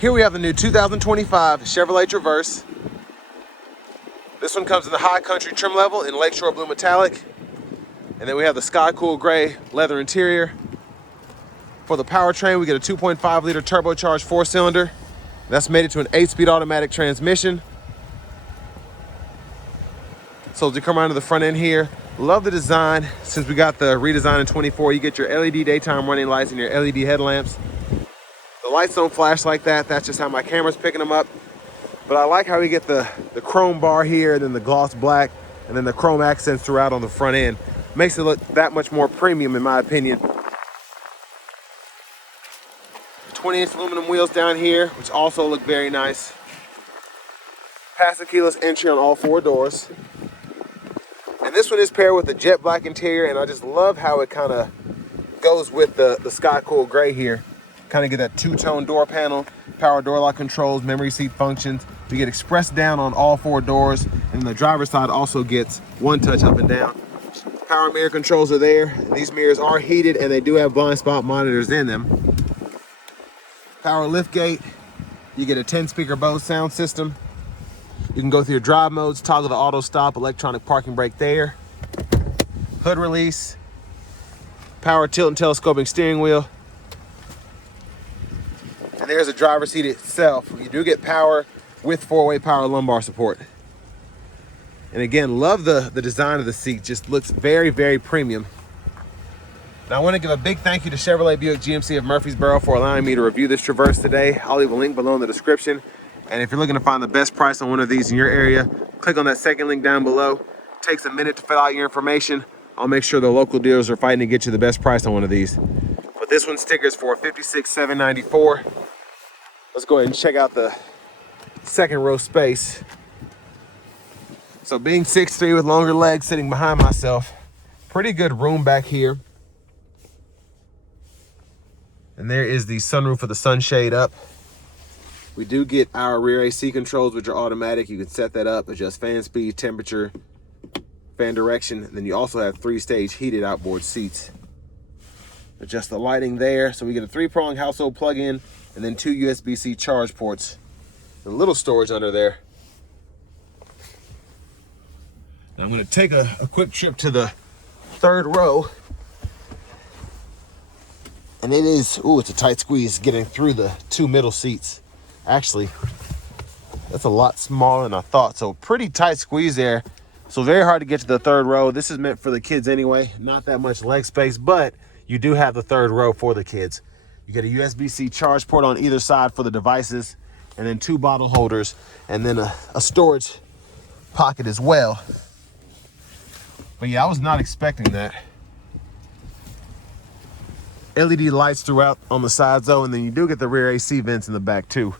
Here we have the new 2025 Chevrolet Traverse. This one comes in the high country trim level in Lakeshore Blue Metallic. And then we have the Sky Cool Gray leather interior. For the powertrain, we get a 2.5 liter turbocharged 4-cylinder. That's mated to an 8-speed automatic transmission. So as you come around to the front end here, love the design. Since we got the redesign in 24, you get your LED daytime running lights and your LED headlamps. The lights don't flash like that. That's just how my camera's picking them up. But I like how we get the chrome bar here, then the gloss black, and then the chrome accents throughout on the front end. Makes it look that much more premium in my opinion. 20-inch aluminum wheels down here, which also look very nice. Passive keyless entry on all 4 doors. And this one is paired with the jet black interior, and I just love how it kind of goes with the Sky Cool Gray here. Kind of get that 2-tone door panel, power door lock controls, memory seat functions. We get express down on all 4 doors, and the driver's side also gets 1 touch up and down. Power mirror controls are there. These mirrors are heated, and they do have blind spot monitors in them. Power lift gate. You get a 10-speaker Bose sound system. You can go through your drive modes, toggle the auto stop, electronic parking brake there. Hood release. Power tilt and telescoping steering wheel. And there's the driver's seat itself. You do get power with 4-way power lumbar support. And again, love the design of the seat. Just looks very, very premium. Now I want to give a big thank you to Chevrolet Buick GMC of Murfreesboro for allowing me to review this Traverse today. I'll leave a link below in the description. And if you're looking to find the best price on one of these in your area, click on that second link down below. It takes a minute to fill out your information. I'll make sure the local dealers are fighting to get you the best price on one of these. But this one stickers for $56,794. Let's go ahead and check out the second row space. So being 6'3" with longer legs sitting behind myself, pretty good room back here. And there is the sunroof with the sunshade up. We do get our rear AC controls, which are automatic. You can set that up, adjust fan speed, temperature, fan direction. And then you also have 3-stage heated outboard seats. Adjust the lighting there. So we get a 3-prong household plug-in and then 2 USB-C charge ports. A little storage under there. Now I'm gonna take a quick trip to the third row. And it is, it's a tight squeeze getting through the 2 middle seats. Actually, that's a lot smaller than I thought. So pretty tight squeeze there. So very hard to get to the third row. This is meant for the kids anyway. Not that much leg space, but you do have the third row for the kids. You get a USB-C charge port on either side for the devices, and then 2 bottle holders, and then a storage pocket as well. But yeah, I was not expecting that. LED lights throughout on the sides though, and then you do get the rear AC vents in the back too.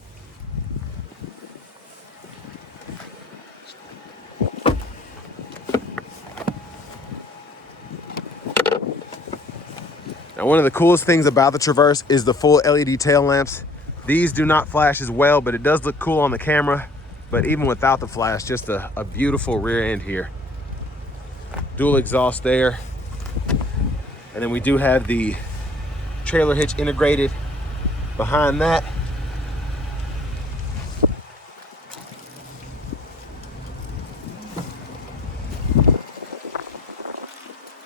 Now, one of the coolest things about the Traverse is the full LED tail lamps. These do not flash as well, but it does look cool on the camera. But even without the flash, just a beautiful rear end here. Dual exhaust there. And then we do have the trailer hitch integrated behind that.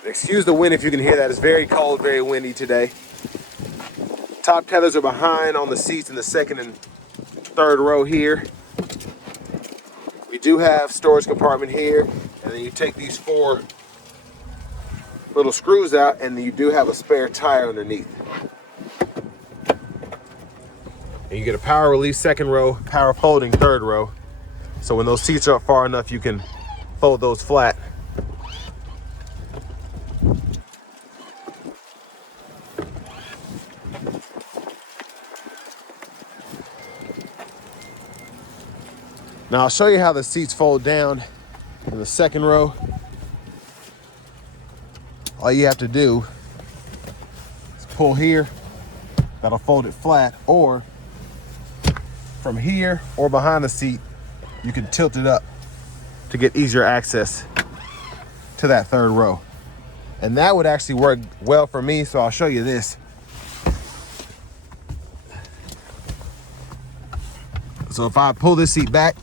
Excuse the wind if you can hear that. It's very cold, very windy today. Top tethers are behind on the seats in the second and third row here. We do have storage compartment here, and then you take these 4 little screws out, and you do have a spare tire underneath. And you get a power release second row, power folding third row. So when those seats are up far enough, you can fold those flat. Now I'll show you how the seats fold down in the second row. All you have to do is pull here, that'll fold it flat, or from here or behind the seat, you can tilt it up to get easier access to that third row. And that would actually work well for me, so I'll show you this. So if I pull this seat back,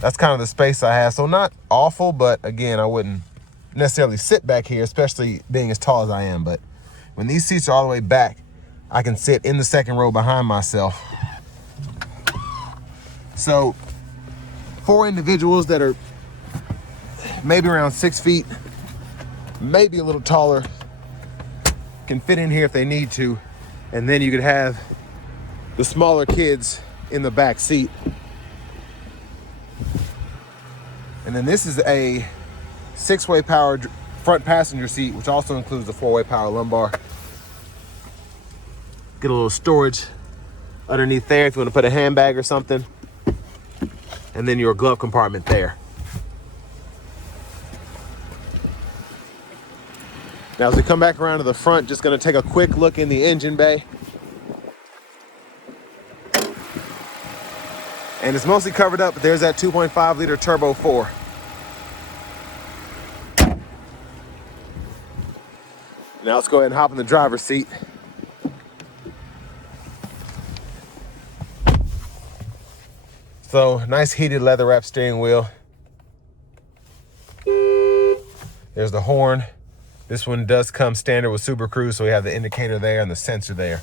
that's kind of the space I have. So not awful, but again, I wouldn't necessarily sit back here, especially being as tall as I am. But when these seats are all the way back, I can sit in the second row behind myself. So 4 individuals that are maybe around 6 feet, maybe a little taller, can fit in here if they need to. And then you could have the smaller kids in the back seat. And then this is a 6-way power front passenger seat, which also includes the 4-way power lumbar. Get a little storage underneath there if you want to put a handbag or something. And then your glove compartment there. Now as we come back around to the front, just gonna take a quick look in the engine bay. And it's mostly covered up, but there's that 2.5 liter turbo 4. Now let's go ahead and hop in the driver's seat. So nice heated leather wrap steering wheel. There's the horn. This one does come standard with Super Cruise, so we have the indicator there and the sensor there.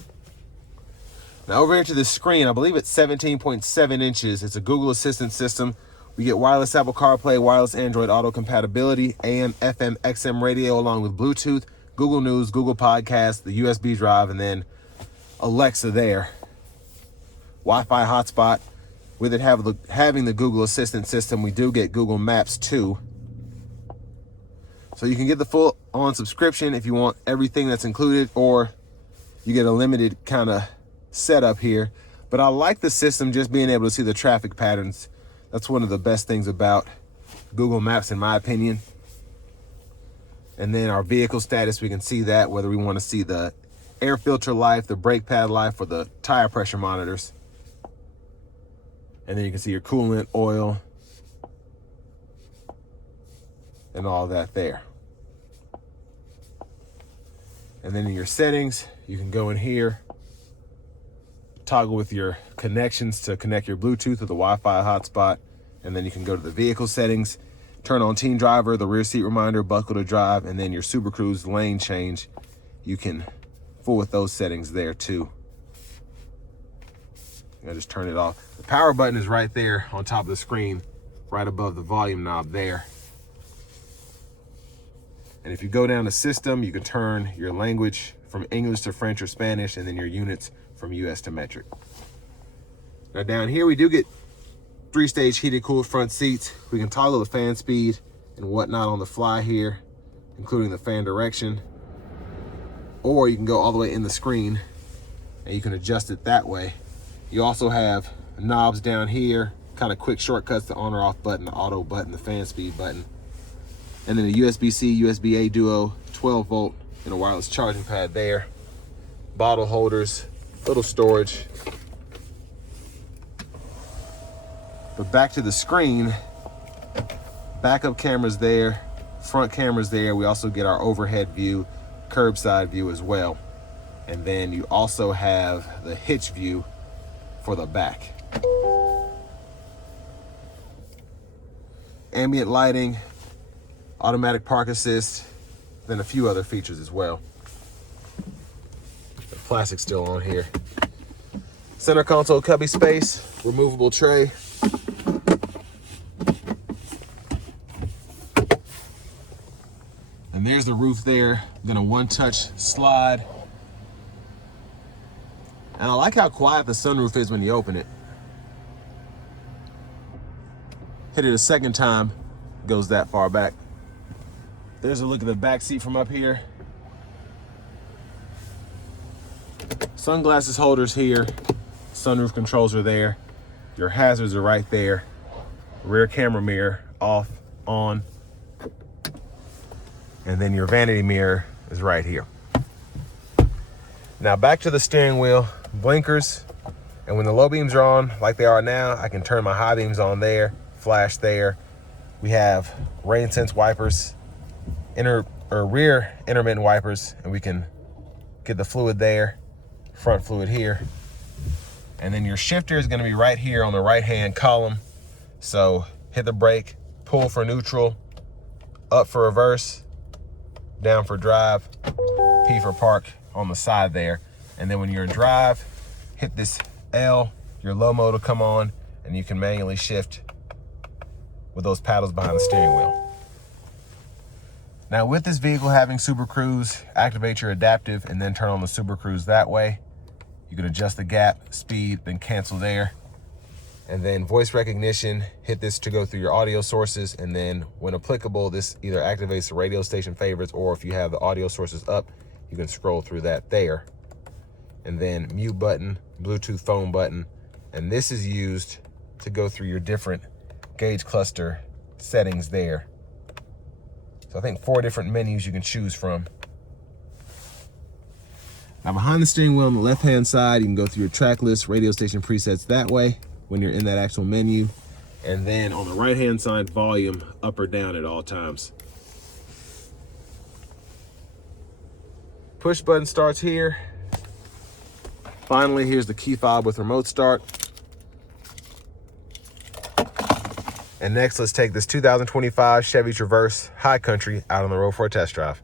Now over here to the screen, I believe it's 17.7 inches. It's a Google Assistant system. We get wireless Apple CarPlay, wireless Android Auto compatibility, AM, FM, XM radio, along with Bluetooth, Google News, Google Podcasts, the USB drive, and then Alexa there. Wi-Fi hotspot. With it having the Google Assistant system, we do get Google Maps too. So you can get the full on subscription if you want everything that's included, or you get a limited kind of setup here. But I like the system, just being able to see the traffic patterns. That's one of the best things about Google Maps, in my opinion. And then our vehicle status, we can see that, whether we want to see the air filter life, the brake pad life, or the tire pressure monitors. And then you can see your coolant, oil, and all that there. And then in your settings, you can go in here, toggle with your connections to connect your Bluetooth or the Wi-Fi hotspot. And then you can go to the vehicle settings, turn on teen driver, the rear seat reminder, buckle to drive, and then your Super Cruise lane change. You can fool with those settings there too. I just turn it off. The power button is right there on top of the screen, right above the volume knob there. And if you go down to system, you can turn your language from English to French or Spanish, and then your units from US to metric. Now down here, we do get 3-stage heated cooled front seats. We can toggle the fan speed and whatnot on the fly here, including the fan direction. Or you can go all the way in the screen and you can adjust it that way. You also have knobs down here, kind of quick shortcuts, the on or off button, the auto button, the fan speed button. And then a USB-C, USB-A duo, 12 volt, and a wireless charging pad there. Bottle holders, little storage. But back to the screen, backup cameras there, front cameras there. We also get our overhead view, curbside view as well. And then you also have the hitch view for the back. Ambient lighting, automatic park assist, then a few other features as well. The plastic's still on here. Center console cubby space, removable tray. And there's the roof there, then a one-touch slide. And I like how quiet the sunroof is when you open it. Hit it a second time, goes that far back. There's a look at the back seat from up here. Sunglasses holders here. Sunroof controls are there. Your hazards are right there. Rear camera mirror off, on. And then your vanity mirror is right here. Now back to the steering wheel, blinkers. And when the low beams are on, like they are now, I can turn my high beams on there, flash there. We have rain sense wipers, rear intermittent wipers, and we can get the fluid there, front fluid here. And then your shifter is gonna be right here on the right-hand column. So hit the brake, pull for neutral, up for reverse, down for drive, P for park on the side there. And then when you're in drive, hit this L, your low mode will come on, and you can manually shift with those paddles behind the steering wheel. Now with this vehicle having Super Cruise, activate your adaptive and then turn on the Super Cruise that way. You can adjust the gap, speed, then cancel there. And then voice recognition, hit this to go through your audio sources, and then when applicable, this either activates the radio station favorites, or if you have the audio sources up, you can scroll through that there. And then mute button, Bluetooth phone button, and this is used to go through your different gauge cluster settings there. So I think 4 different menus you can choose from. Now behind the steering wheel on the left-hand side, you can go through your track list, radio station presets that way when you're in that actual menu. And then on the right-hand side, volume up or down at all times. Push button starts here. Finally, here's the key fob with remote start. And next, let's take this 2025 Chevy Traverse High Country out on the road for a test drive.